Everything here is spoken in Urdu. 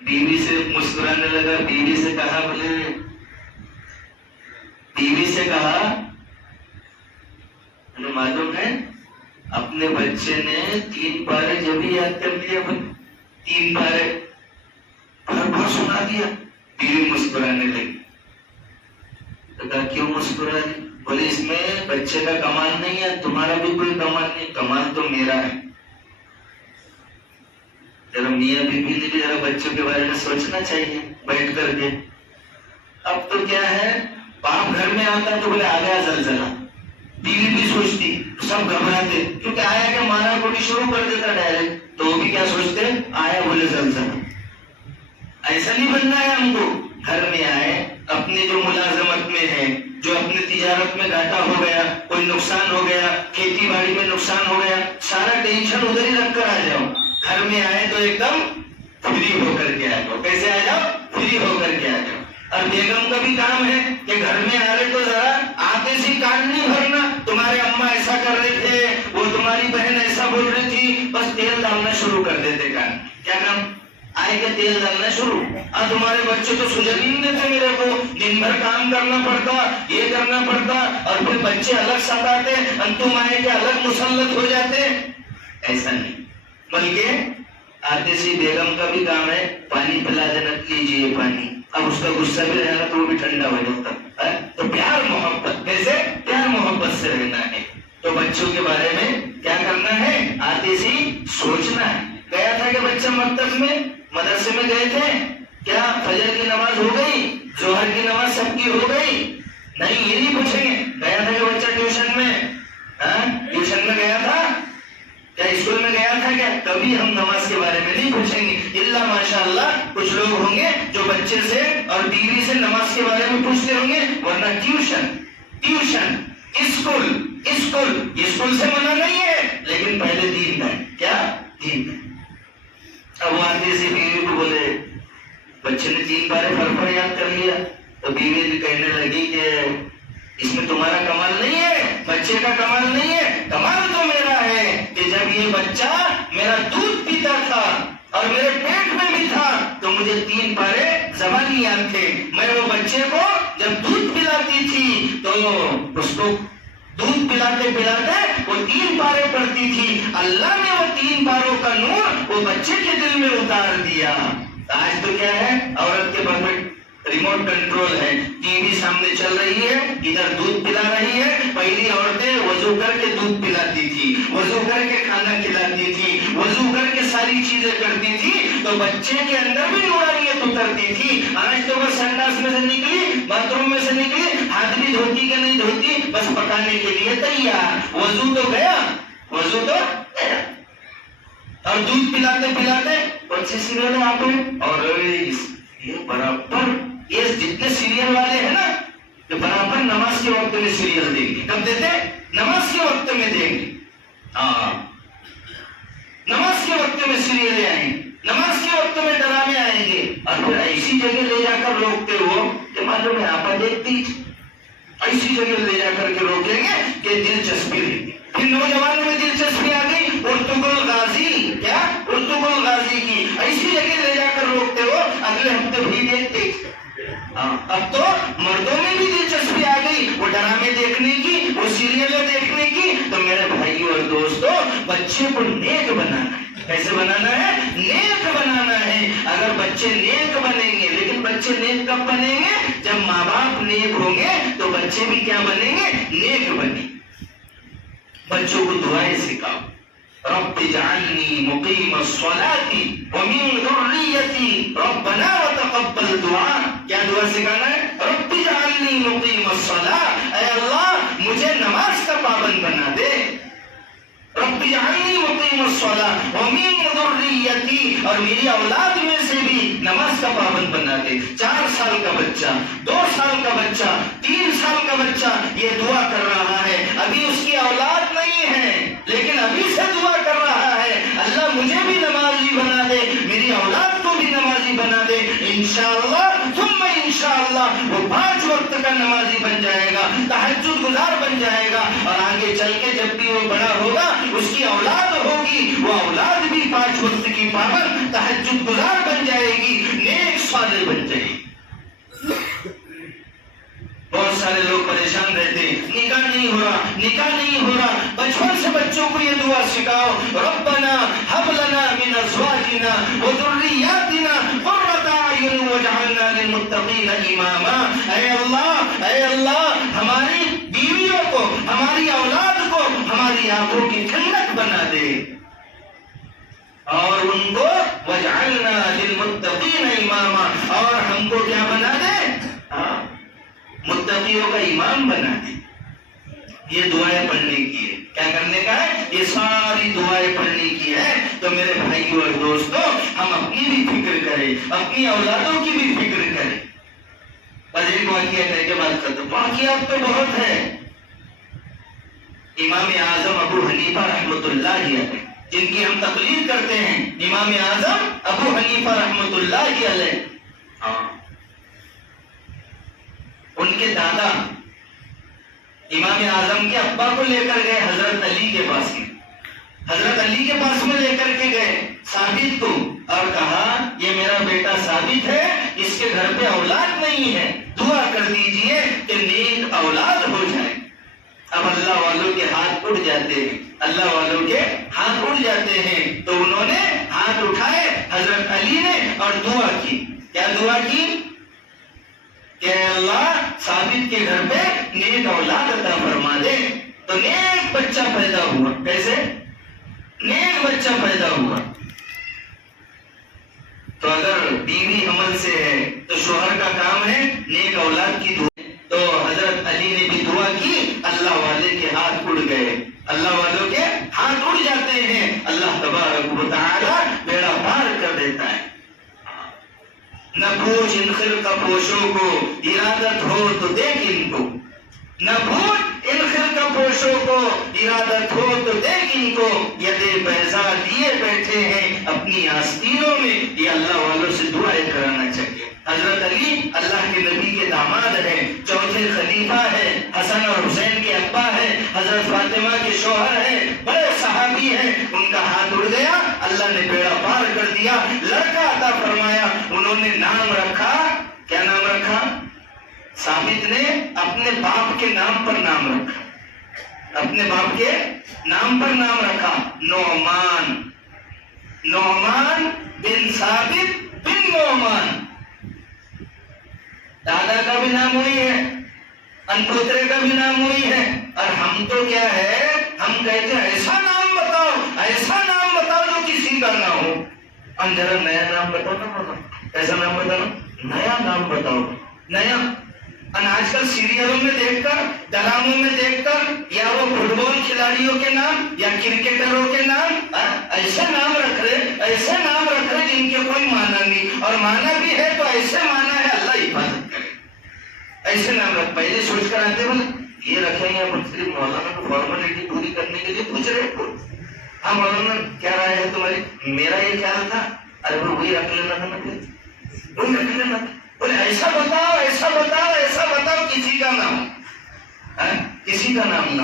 بیوی سے مسکرانے لگا، بیوی سے کہا، بولے بیوی سے کہا، انہیں معلوم ہے اپنے بچے نے 3 پارے جب ہی یاد کر لیا، 3 پارے بھر سنا دیا۔ بیوی مسکرانے لگی، تو کہا کیوں مسکرا دی؟ بولے اس میں بچے کا کمال نہیں ہے، تمہارا بھی کوئی کمال نہیں، کمال تو میرا ہے۔ ذرا میاں بیوی نے بھی ذرا بچوں کے بارے میں سوچنا چاہیے بیٹھ کر کے۔ اب تو کیا ہے، باپ گھر میں آتا تو بولے آ گیا زلزلہ، بیوی بھی سوچتی، سب گھبراتے، کیونکہ آیا کہ مارا کوٹی شروع کر دیتا ڈائریکٹ، تو وہ بھی کیا سوچتے، آیا بولے زلزلہ۔ ایسا نہیں بننا ہے ہم کو، گھر میں آئے اپنے جو ملازمت میں ہے، جو اپنے تجارت میں گھاٹا ہو گیا، کوئی نقصان ہو گیا، کھیتی باڑی میں نقصان ہو گیا، سارا ٹینشن ادھر ہی رکھ کر آ جاؤ۔ گھر میں آئے تو ایک دم فری ہو کر کے آ جاؤ۔ کیسے آ جاؤ؟ فری ہو کر کے آ جاؤ۔ اور بیگم کا بھی کام ہے کہ گھر میں آ رہے تو ذرا آتے سی کان نہیں بھرنا، تمہارے اماں ایسا کر رہے تھے، وہ تمہاری بہن ایسا بول رہی تھی، بس تیل ڈالنا شروع کر دیتے کان۔ کیا کام؟ آئے کہ تیل ڈالنا شروع۔ اور تمہارے بچے تو سجن ہی نہیں دیتے میرے کو، دن بھر کام کرنا پڑتا، یہ کرنا پڑتا، اور پھر بچے الگ ستاتے، تم آئے کہ الگ مسلط ہو جاتے۔ ایسا نہیں، بلکہ آتے سی بیگم کا بھی کام ہے، پانی پلا دینا، لیجیے پانی۔ اب اس کا غصہ بھی رہنا تو وہ بھی ٹھنڈا ہو جاتا ہے۔ تو پیار محبت، کیسے؟ پیار محبت سے رہنا ہے۔ تو بچوں کے بارے میں کیا کرنا ہے؟ آتے سی سوچنا ہے۔ گیا تھا کہ بچہ مکتب میں، مدرسے میں گئے تھے، کیا فجر کی نماز ہو گئی، ظہر کی نماز سب کی ہو گئی؟ نہیں، یہ نہیں پوچھیں گے۔ گیا تھا کہ بچہ ٹیوشن میں، ٹیوشن میں گیا تھا کیا، اسکول میں گیا تھا کیا؟ کبھی ہم نماز کے بارے میں نہیں پوچھیں گے، الا ماشاء اللہ کچھ لوگ ہوں گے جو بچے سے اور بیوی سے نماز کے بارے میں پوچھتے ہوں گے، ورنہ ٹیوشن، اسکول سے منع نہیں ہے، لیکن پہلے دین ہے۔ کیا؟ دین ہے۔ اب وہ آتے سے بیوی کو بولے، بچے نے 3 پارے پھر یاد کر لیا، تو بیوی بھی کہنے لگی کہ اس میں تمہارا کمال نہیں ہے، بچے کا کمال نہیں ہے، کمال تو میرا ہے کہ جب یہ بچہ میرا دودھ پیتا تھا اور میرے پیٹ میں بھی تھا تو مجھے 3 پارے زبانی یاد تھے۔ میں وہ بچے کو جب دودھ پلاتی تھی تو اس کو دودھ پلاتے پلاتے وہ 3 پارے پڑھتی تھی، اللہ نے وہ 3 پاروں کا نور وہ بچے کے دل میں اتار دیا۔ آج تو کیا ہے، عورت کے پاس ریموٹ کنٹرول ہے، ٹی وی سامنے چل رہی ہے، ادھر دودھ پلا رہی ہے۔ پہلی عورتیں وضو کر کے دودھ پلاتی تھی، وضو کر کے کھانا کھلاتی تھی، وضو کر کے ساری چیزیں کرتی تھی، تو بچے کے اندر بھی نورانیت اترتی تھی۔ آج تو بس سنڈاس میں سے نکلی، باتھ روم میں سے نکلی، ہاتھ بھی دھوتی کہ نہیں دھوتی، بس پکانے کے لیے تیار، وضو تو گیا، وضو تو گیا۔ اور دودھ پلاتے پلاتے بچے سیریل میں آتے، اور یہ برابر یہ جتنے سیریل والے ہیں نا، جو برابر نماز کے وقت میں سیریل دیں گے۔ کب دیتے؟ نماز کے وقت میں دیں گے۔ نماز کے وقت میں سیریلیں آئیں گے، نماز کے وقت میں ڈرامے آئیں گے، اور پھر ایسی جگہ لے جا کر روکتے ہو کہ معلوم ہے آپ دیکھتی، ایسی جگہ لے جا کر کے روکیں گے کہ دلچسپی رہے گی۔ پھر نوجوانوں میں دلچسپی آ گئی، ارطغرل غازی، کیا؟ ارطغرل غازی کی ایسی جگہ لے جا کر روکتے ہو، اگلے ہفتے بھی دیکھتے۔ اب تو مردوں میں بھی دلچسپی آ گئی وہ ڈرامے دیکھنے کی، وہ سیریلیں دیکھنے کی۔ تو میرے بھائیوں اور دوستوں، بچے کو نیک بنانا ہے۔ کیسے بنانا ہے؟ نیک بنانا ہے۔ اگر بچے نیک بنیں گے، لیکن بچے نیک کب بنیں گے؟ جب ماں باپ نیک ہوں گے تو بچے بھی کیا بنیں گے؟ نیک بنیں۔ بچوں کو دعائیں سکھاؤ، رب اجعلنی مقیم الصلاۃ ومن ذریتی ربنا وتقبل دعا۔ کیا دعا سکھانا ہے؟ رب اجعلنی مقیم الصلاۃ، اے اللہ مجھے نماز کا پابند بنا دے۔ رب اجعلنی مقیم الصلاۃ ومن ذریتی، اور میری اولاد میں سے بھی نماز کا پابند بنا دے۔ 4 سال کا بچہ، 2 سال کا بچہ، 3 سال کا بچہ یہ دعا کر رہا ہے، ابھی اس کی اولاد نہیں ہے، لیکن ابھی سے دعا کر رہا ہے، اللہ مجھے بھی نمازی بنا دے، میری اولاد کو بھی نمازی بنا دے، انشاءاللہ ثم انشاءاللہ انشاءاللہ وہ 5 وقت کا نمازی بن جائے گا، تہجد گزار بن جائے گا، اور آگے چل کے جب بھی وہ بڑا ہوگا اس کی اولاد ہوگی، وہ اولاد بھی 5 وقت کی پابند تہجد گزار بن جائے گی، نیک صالح بن جائے گی۔ بہت سارے لوگ پریشان رہتے ہیں، نکاح نہیں ہو رہا، نکاح نہیں ہو رہا۔ بچپن سے بچوں کو یہ دعا سکھاؤ، ربنا ہب لنا من ازواجنا وذریاتنا قرۃ اعین واجعلنا للمتقین اماما۔ اے اللہ ہماری بیویوں کو، ہماری اولاد کو ہماری آنکھوں کی ٹھنڈک بنا دے، اور ان کو واجعلنا للمتقین اماما، اور ہم کو کیا بنا دے؟ متقیوں کا امام بنا دے۔ یہ دعائیں پڑھنے کی ہے، کیا کرنے کا ہے؟ یہ ساری دعائیں پڑھنے کی ہے۔ تو میرے بھائیوں اور دوستوں، ہم اپنی بھی فکر کریں، اپنی اولادوں کی بھی فکر کریں۔ بس ایک واقعہ کہہ کے بات ختم، واقعات تو بہت ہے۔ امام اعظم ابو حنیفہ رحمۃ اللہ علیہ، جن کی ہم تقلید کرتے ہیں، امام اعظم ابو حنیفہ رحمۃ اللہ علیہ، ان کے دادا امام اعظم کے ابا کو لے کر گئے حضرت علی کے پاس میں، حضرت علی کے پاس میں لے کر کے گئے ثابت کو، اور کہا یہ میرا بیٹا ثابت ہے، اس کے گھر پہ اولاد نہیں ہے، دعا کر دیجئے کہ نیک اولاد ہو جائے۔ اب اللہ والوں کے ہاتھ اڑ جاتے ہیں، اللہ والوں کے ہاتھ اڑ جاتے ہیں، تو انہوں نے ہاتھ اٹھائے حضرت علی نے اور دعا کی۔ کیا دعا کی؟ کہ اللہ ثابت کے گھر پہ نیک اولاد عطا فرما دے۔ تو نیک بچہ پیدا ہوا۔ کیسے؟ نیک بچہ پیدا ہوا۔ تو اگر بیوی عمل سے ہے تو شوہر کا کام ہے نیک اولاد کی دعا۔ تو حضرت علی نے بھی دعا کی، اللہ والے کے ہاتھ اڑ گئے، اللہ والوں کے ہاتھ اڑ جاتے ہیں، اللہ تبارک و تعالی بیڑا پار کر دیتا ہے۔ نہ پوچھ ان خرقہ پوشوں کو، ارادت ہو تو دیکھ ان کو، نہ پوچھ ان خرقہ پوشوں کو، ارادت ہو تو دیکھ ان کو، یدے بیضا لیے بیٹھے ہیں اپنی آستینوں میں۔ یہ اللہ والوں سے دعائیں کرانا چاہیے۔ حضرت علی اللہ کے نبی کے داماد ہیں، چوتھے خلیفہ ہیں، حسن اور حسین کے ابا ہیں، حضرت فاطمہ کے شوہر ہیں، بڑے صحابی ہیں۔ ان کا ہاتھ اڑ گیا، اللہ نے بیڑا پار کر دیا، لڑکا عطا فرمایا۔ انہوں نے نام رکھا، کیا نام رکھا؟ ثابت نے اپنے باپ کے نام پر نام رکھا، اپنے باپ کے نام پر نام رکھا، نعمان، نعمان بن ثابت بن نعمان۔ دادا کا بھی نام وہی ہے، انپوترے کا بھی نام وہی ہے، اور ہم تو کیا ہے، ہم کہتے ہیں ایسا نام بتاؤ، ایسا نام بتاؤ جو کسی کا نہ ہو۔ ذرا نیا نام بتاؤ نا، ایسا نام بتاؤ، نیا نام بتاؤ، نیا۔ آج کل سیریلوں میں دیکھ کر، ڈراموں میں دیکھ کر، یا وہ فٹ بال کھلاڑیوں کے نام یا کرکٹروں کے نام، ایسے نام رکھ رہے، ایسے نام رکھ رہے جن کے کوئی معنی نہیں، اور معنی بھی ہے تو ایسے معنی ہے اللہ حفاظت کرے، ایسے نام رکھ۔ پہلے سوچ کر آتے بولے یہ رکھیں گے اپن صرف مولانا کو فارمیلٹی پوری کرنے کے لیے پوچھ رہے۔ ہاں مولانا کیا رائے ہے تمہاری؟ میرا یہ خیال تھا، ارے وہی رکھ لینا تھا نا، پھر وہی رکھ لینا تھا۔ بولے ایسا بتاؤ، ایسا بتاؤ، ایسا بتاؤ، کسی کا نام، کسی کا نام نہ